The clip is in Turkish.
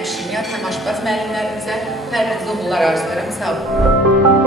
həm şirniyyat, həm aşpaz müəllimlərimizə hər birinizə uğurlar arzulayıram. Sağ olun.